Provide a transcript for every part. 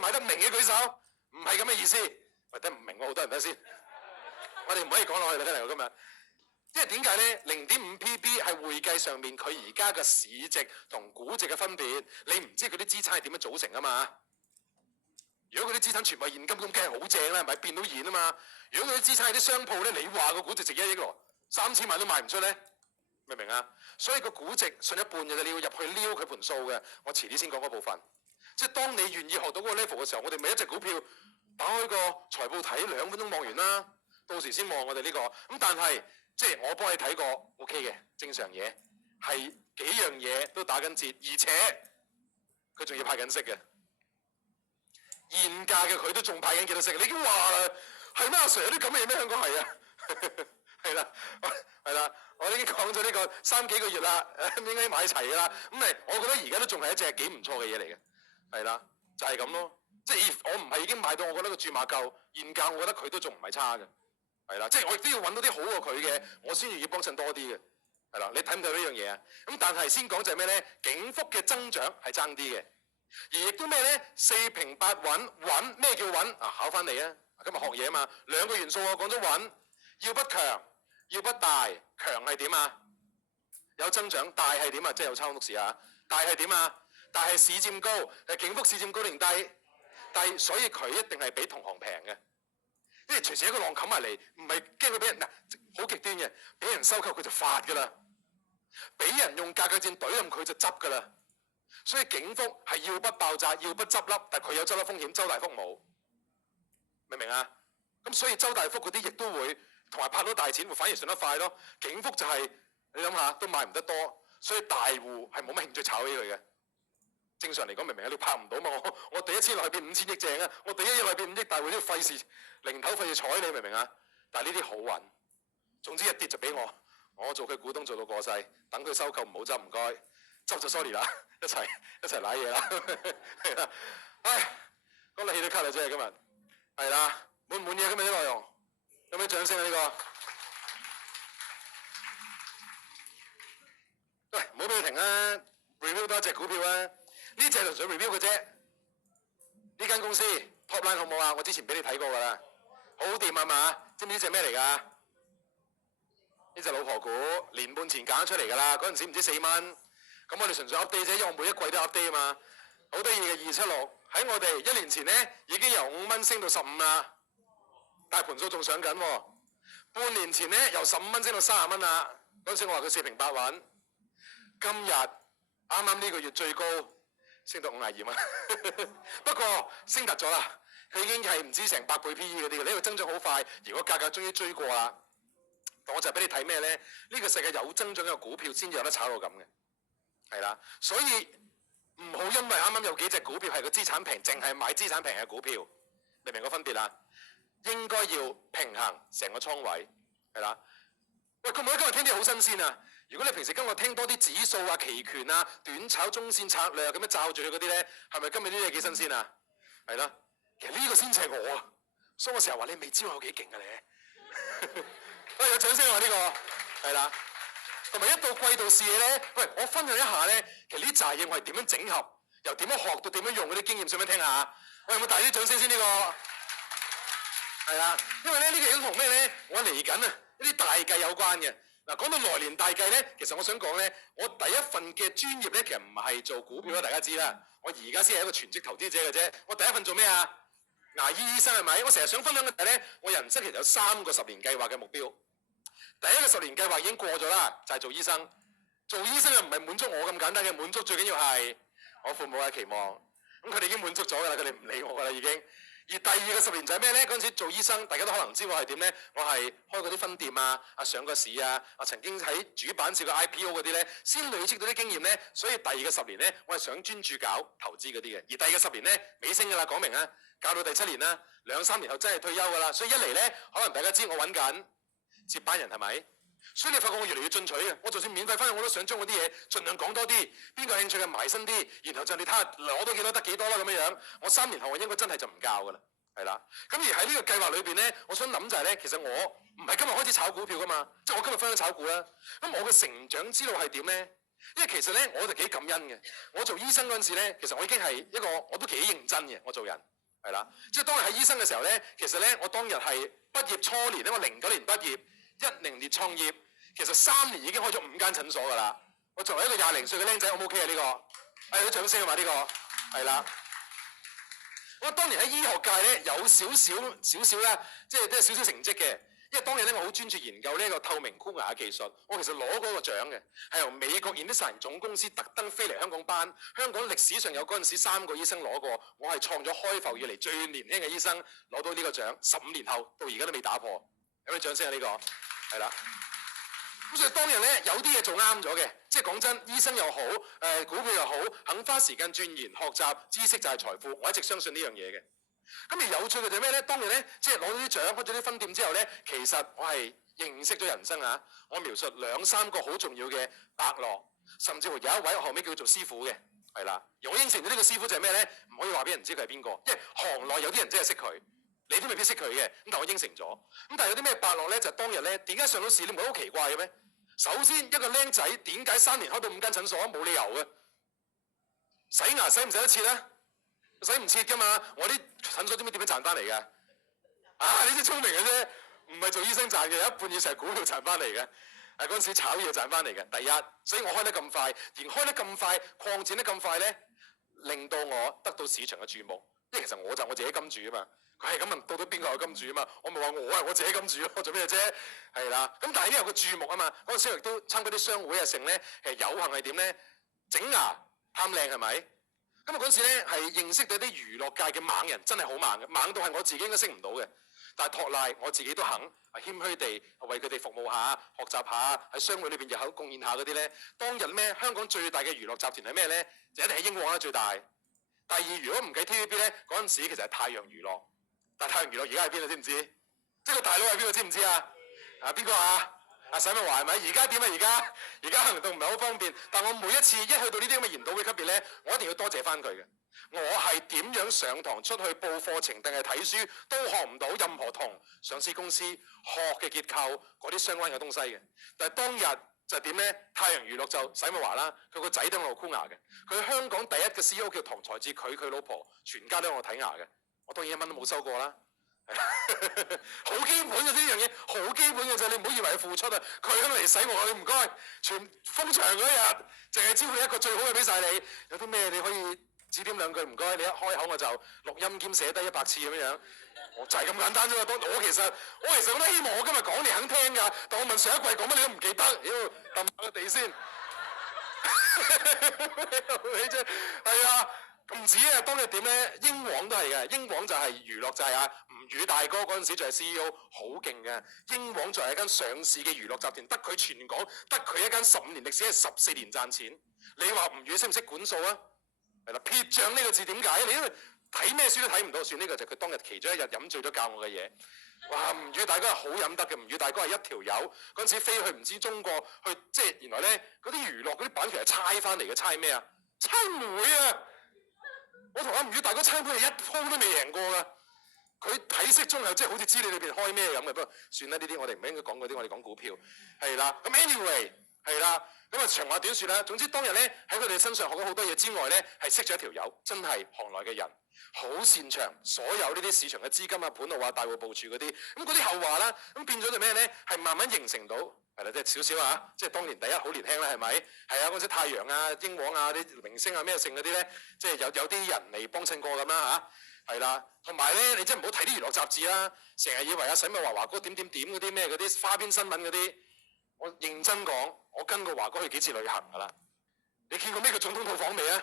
買得明嘅舉手，唔係咁嘅意思。或者唔明我好多人睇先，我哋唔可以講落去啦，今日。因為點解咧？0.5 PB 係會計上面佢而家嘅市值同估值嘅分別，你唔知佢啲資產係點樣組成啊嘛？如果佢啲資產全部係現金咁，梗係好正啦，係咪變到現啊嘛？如果佢啲資產係啲商鋪咧，你話個估值值1億喎，3000萬都賣唔出咧，明唔明啊？所以個估值信一半嘅啫，你要入去撩佢盤數嘅。我遲啲先講嗰部分。即係當你願意學到嗰個 level 嘅時候，我哋咪一隻股票打開個財報睇2分鐘望完啦，到時先望我哋呢個。咁但係即係我幫你睇過 OK 嘅正常嘢，係幾樣嘢都打緊折，而且佢仲要派緊息嘅。現價嘅佢都仲派緊幾多息？你已經話啦，係咩阿 Sir 有啲咁嘅嘢咩？香港係啊，係啦，係啦，我已經講咗呢個3幾個月啦，應該買齊㗎啦。咁咪，我覺得而家都仲係一隻幾唔錯嘅嘢嚟嘅，係啦，就係咁咯。即係我唔係已經買到，我覺得個注碼夠現價，我覺得佢都仲唔係差嘅，係啦。即係我亦都要揾到啲好過佢嘅，我先要幫襯多啲嘅，係啦。你睇唔睇到呢樣嘢啊？咁但係先講就係咩咧？景福嘅增長係爭啲嘅。而亦都咩咧？4平8穩，穩咩叫穩？啊，考翻嚟啊！今日學嘢啊嘛，2個元素我講咗穩，要不強，要不大，強係點啊？有增長，大係點啊？即係有抄屋事啊！大係點啊？大係市佔高，係景福市佔高定低？低，所以佢一定係比同行平嘅，因為隨時一個浪冚埋嚟，唔係驚佢俾人嗱好極端嘅，俾人收購佢就發㗎啦，俾人用價格戰懟冧佢就執㗎啦。所以景福係要不爆炸，要不執笠，但佢有執笠風險，周大福冇，明唔明啊？咁所以周大福嗰啲亦都會同埋拍到大錢，會反而上得快咯。景福就係、你諗下都賣唔得多，所以大戶係冇乜興趣炒起佢嘅。正常嚟講，明唔明啊？你拍唔到嘛？我第一次落去變5000億正啊！我第一日落去變5億，大戶都要費事零頭費事睬你，明唔明啊？但係呢啲好運，總之一跌就俾我做佢股東做到過世，等佢收購唔好執，唔該，執就 sorry 啦。一齊攋嘢啦，係啦，唉，講到氣都咳啦，真係今日，係啦，滿唔滿意今日啲內容？有冇掌聲啊？呢個，喂，唔好俾佢停啊 ！review 多一隻股票啊，呢隻就想 review 嘅啫。呢間公司 top line 好唔好啊？我之前俾你睇過㗎啦，好掂係嘛？知唔知呢隻咩嚟㗎？呢隻老婆股，年半前揀出嚟㗎啦，嗰陣時唔知4蚊。咁我哋純粹 update 啫，因為我每一季都 update 啊嘛，好得意嘅276喺我哋1年前咧已經由5蚊升到15啦，但係盤數仲上緊喎。半年前咧由15蚊升到30蚊啦，嗰陣時我話佢4平8穩。今日啱啱呢個月最高升到52蚊，不過升突咗啦，佢已經係唔知成100倍 PE 嗰啲嘅，呢個增長好快，而個價格終於追過啦。我就俾你睇咩咧？呢個世界有增長嘅股票先有得炒到咁嘅。係啦，所以唔好因為啱啱有幾隻股票係個資產平，淨係買資產平嘅股票，明唔明個分別啦？應該要平衡成個倉位，係啦。喂，今日聽啲好新鮮啊！如果你平時跟我聽多啲指數啊、期權啊、短炒中線策略咁樣罩住佢嗰啲咧，係咪今日啲嘢幾新鮮啊？係啦，其實呢個先至係我啊，所以我成日話你未知我有幾勁啊你。喂，有掌聲啊呢個，係啦。同埋一到季度視野咧，喂，我分享一下咧，其實呢扎嘢我係點樣整合，由點樣學到點樣用嗰啲經驗，想唔想聽下？喂，有冇大啲掌聲先呢個？係啦，因為咧呢個嘢同咩咧？我嚟緊啊，一啲大計有關嘅。嗱，講到來年大計咧，其實我想講咧，我第一份嘅專業咧，其實唔係做股票啦，大家知啦。我而家先係一個全職投資者嘅啫。我第一份做咩啊？牙醫生係咪？我成日想分享嘅係咧，我人生其實有3個10年計劃嘅目標。第一個10年計劃已經過咗啦，就係做醫生。做醫生又唔係滿足我咁簡單嘅，滿足最緊要係我父母嘅期望。咁佢哋已經滿足咗㗎啦，佢哋唔理我㗎啦已經。而第2個10年就係咩咧？嗰陣時做醫生，大家都可能知我係點咧。我係開嗰啲分店啊，上過市啊，曾經喺主板試過 IPO 嗰啲咧，先累積到啲經驗咧。所以第2個10年咧，我係想專注搞投資嗰啲嘅。而第2個10年咧，尾聲㗎啦，講明啊，教到第7年啦，2-3年後真係退休㗎啦。所以一嚟咧，可能大家知我揾緊接班人係咪？所以你發覺我越嚟越進取嘅，我就算免費翻，我都想將嗰啲嘢盡量講多啲。邊個興趣嘅埋身啲，然後就你睇下攞到幾多得幾多啦咁樣樣。我3年後我應該真係就唔教㗎啦，係啦。咁而喺呢個計劃裏邊咧，我想諗就係咧，其實我唔係今日開始炒股票㗎嘛，即係我今日分享炒股啦。咁我嘅成長之路係點咧？因為其實咧我就幾感恩嘅。我做醫生嗰陣時咧，其實我已經係一個我都幾認真嘅，我做人係啦。即係當日喺醫生嘅時候咧，其實咧我當日係畢業初年咧，我09年畢業，10年創業，其實3年已經開咗5間診所㗎啦。我作為一個20歲嘅僆仔，O 唔 OK 啊？呢個係啲掌聲啊嘛，呢個係啦。我當年喺醫學界咧有少少啦，即係少少成績嘅。因為當日咧我好專注研究呢個透明箍牙嘅技術，我其實攞嗰個獎嘅，係由美國 Invisalign 總公司特登飛嚟香港頒。香港歷史上有嗰陣時3個醫生攞過，我係創咗開埠以嚟最年輕嘅醫生攞到呢個獎。15年後到而家都未打破，有咩掌聲啊？呢個係啦。咁所以當日咧有啲嘢做啱咗嘅，即係講真，醫生又好，股票又好，肯花時間鑽研學習，知識就係財富。我一直相信呢樣嘢嘅。咁而有趣嘅就係咩咧？當日咧即係攞到啲獎，開咗啲分店之後咧，其實我係認識咗人生啊！我描述2、3個好重要嘅伯樂，甚至乎有一位後尾叫做師傅嘅，係啦。而我應承咗呢個師傅就係咩咧？唔可以話俾人知佢係邊個，因為行內有啲人真係識佢，你都未必識佢嘅。咁但係我應承咗。咁但係有啲咩伯樂咧？就係當日咧點解上到市？你唔係好奇怪嘅咩？首先一個僆仔點解3年開到5間診所？冇理由嘅。洗牙洗唔洗得切咧？使唔切㗎嘛？我啲診所點樣賺翻嚟嘅？啊！你真聰明嘅啫，唔係做醫生賺嘅，有一半以上係股票賺翻嚟嘅。嗰陣時炒嘢賺翻嚟嘅。第一，所以我開得咁快，而開得咁快，擴展得咁快咧，令到我得到市場嘅注目。因為其實我就我自己金主啊嘛。佢係咁問到底邊個係金主啊嘛？我咪話我係我自己金主咯，做咩啫？係啦。咁但係因為有個注目啊嘛，嗰陣時亦都參加啲商會啊成咧，有幸係點咧？整牙貪靚係咪？咁啊嗰陣時咧係認識到啲娛樂界嘅猛人，真係好猛嘅，猛到係我自己應該識唔到嘅。但係托賴我自己都肯謙虛地為佢哋服務下、學習下，喺商會裏邊日後貢獻下嗰啲咧。當日咩香港最大嘅娛樂集團係咩咧？就一定係英皇啦最大。第二如果唔計 TVB 咧，嗰陣時其實係太陽娛樂。但係太陽娛樂而家喺邊啊？知唔知？即係個大佬喺邊個知唔知啊？邊個啊？阿沈日華係咪？而家點啊？而家行動唔係好方便，但我每一次一去到呢啲咁嘅研討會級別咧，我一定要多謝翻佢嘅。我係點樣上堂出去報課程定係睇書都學唔到任何同上市公司學嘅結構嗰啲相關嘅東西嘅。但係當日就點咧？太陽娛樂就沈日華啦，佢個仔都喺度箍牙嘅。佢香港第一嘅 CEO 叫唐才智，佢老婆全家都喺度睇牙嘅。我當然1蚊都冇收過啦。好基本嘅呢樣嘢，好基本嘅啫，你唔好以為佢付出啊！佢咁嚟使我，你唔該，全封場嗰一日，淨係招呼你一個最好嘅俾晒你。有啲咩你可以指點兩句，唔該，你一開口我就錄音兼寫低100次咁樣。我就係咁簡單啫嘛。我其實我都希望我今日講你肯聽㗎，但我問上一季講乜你都唔記得，妖揼下個地先。你啫，係啊。唔止啊！當日點咧？英皇都係嘅，英皇就係娛樂，就係吳宇大哥嗰陣時就係 CEO，好勁嘅。英皇就係一間上市嘅娛樂集團，得佢全港得佢一間15年歷史，係14年賺錢。你話吳宇識唔識管數啊？係啦，撇帳呢個字點解？你因為睇咩書都睇唔到，算呢個就係佢當日其中一日飲醉咗教我嘅嘢。哇！吳宇大哥係好飲得嘅，吳宇大哥係一條友嗰陣時飛去唔知中國去，即係原來咧嗰啲娛樂嗰啲版權係猜翻嚟嘅，猜咩啊？猜梅啊！我同阿吳宇大哥參盤係一鋪都未贏過㗎，佢體識中又即係好似知你裏邊開咩咁嘅，不過算啦，呢啲我哋唔應該講嗰啲，我哋講股票係啦。咁 anyway 係啦，咁啊長話短説啦。總之當日咧喺佢哋身上學咗好多嘢之外咧，係識咗一條友，真係行內嘅人，好擅長所有呢啲市場嘅資金啊、盤路啊、大戶部署嗰啲。咁嗰啲後話啦，咁變咗就咩咧？係慢慢形成到。係啦，即係少少啊！即係當年第一好年輕啦，係咪？係啊，嗰陣太陽啊、英皇啊、啲明星啊、咩性嗰啲咧，即係有啲人嚟幫襯過咁啦嚇。係啦，同埋咧，你真係唔好睇啲娛樂雜誌啦，成日以為阿沈咪華哥點嗰啲咩嗰啲花邊新聞嗰啲。我認真講，我跟過華哥去幾次旅行㗎啦。你見過咩叫總統套房未啊？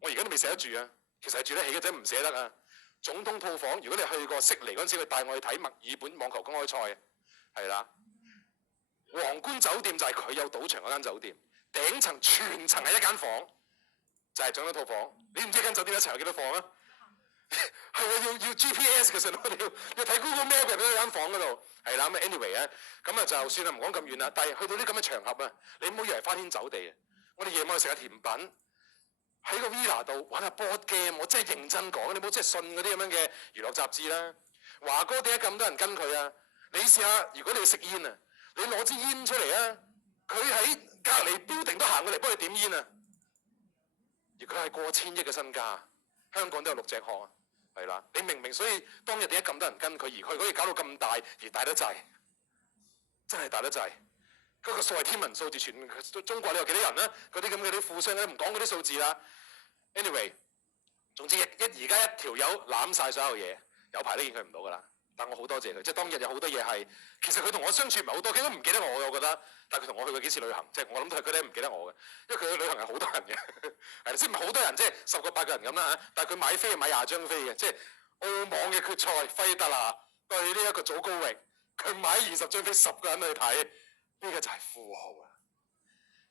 我而家都未捨得住啊，其實係住得起嘅啫，唔捨得啊。總統套房，如果你去過悉尼嗰陣時，佢帶我去睇墨爾本網球公開賽，係啦。皇冠酒店就係佢有賭場嗰間酒店，頂層全層係一間房，就係總統套房。你唔知間酒店一層有幾多房啊？係啊，要 GPS 嘅，實我哋要睇 Google Map 入邊間房嗰度。係啦，咁 anyway 啊，咁啊就算啦，唔講咁遠啦。但係去到啲咁嘅場合啊，你唔好以為花天酒地啊！我哋夜晚去食下甜品，喺個 villa 度玩下 board game，我真係認真講，你唔好真係信嗰啲咁樣嘅娛樂雜誌啦。華哥點解咁多人跟佢啊？你試下，如果你食煙啊？你攞支煙出嚟啊！佢喺隔離 building 都行過嚟幫佢點煙啊！而佢係過千億嘅身家，香港都有6隻殼啊，係啦。你明所以當日點解咁多人跟佢，而佢可以搞到咁大，而大得滯，真係大得滯。嗰個數係天文數字，全中國你有幾多人啊？嗰啲咁嘅啲富商咧，唔講嗰啲數字啦。Anyway， 總之而家一條友攬晒所有嘢，有排都見佢唔到㗎啦。但我好多謝佢，即係當日有好多嘢係，其實佢同我相處唔係好多，佢都唔記得我覺得。但係佢同我去過幾次旅行，即係我諗都係佢哋唔記得我嘅，因為佢去旅行係好多人嘅，係即係唔係好多人，即係10個8個人咁啦嚇。但係佢買飛係買20張飛嘅，即係澳網嘅決賽，費德拿對呢一個祖高域，佢買20張飛，10個人去睇，呢個就係富豪啊，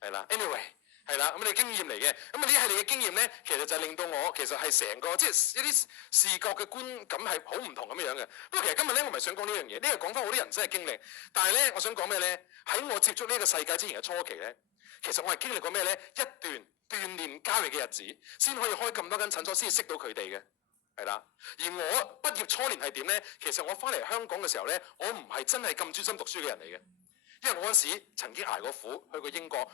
係啦。Anyway。係啦，咁你經驗嚟嘅，咁呢系列嘅經驗咧，其實就令到我其實係成個即係一啲視覺嘅觀感係好唔同咁樣嘅。不過其實今日咧，我唔係想講呢樣嘢，呢個講翻我啲人生嘅經歷。但係咧，我想講咩咧？喺我接觸呢個世界之前嘅初期咧，其實我係經歷過咩咧？一段鍛鍊交易嘅日子，先可以開咁多間診所，先至識到佢哋嘅，係啦。而我畢業初年係點咧？其實我翻嚟香港嘅時候咧，我唔係真係咁專心讀書嘅人嚟嘅，因為我嗰陣時曾經捱過苦，去過英國。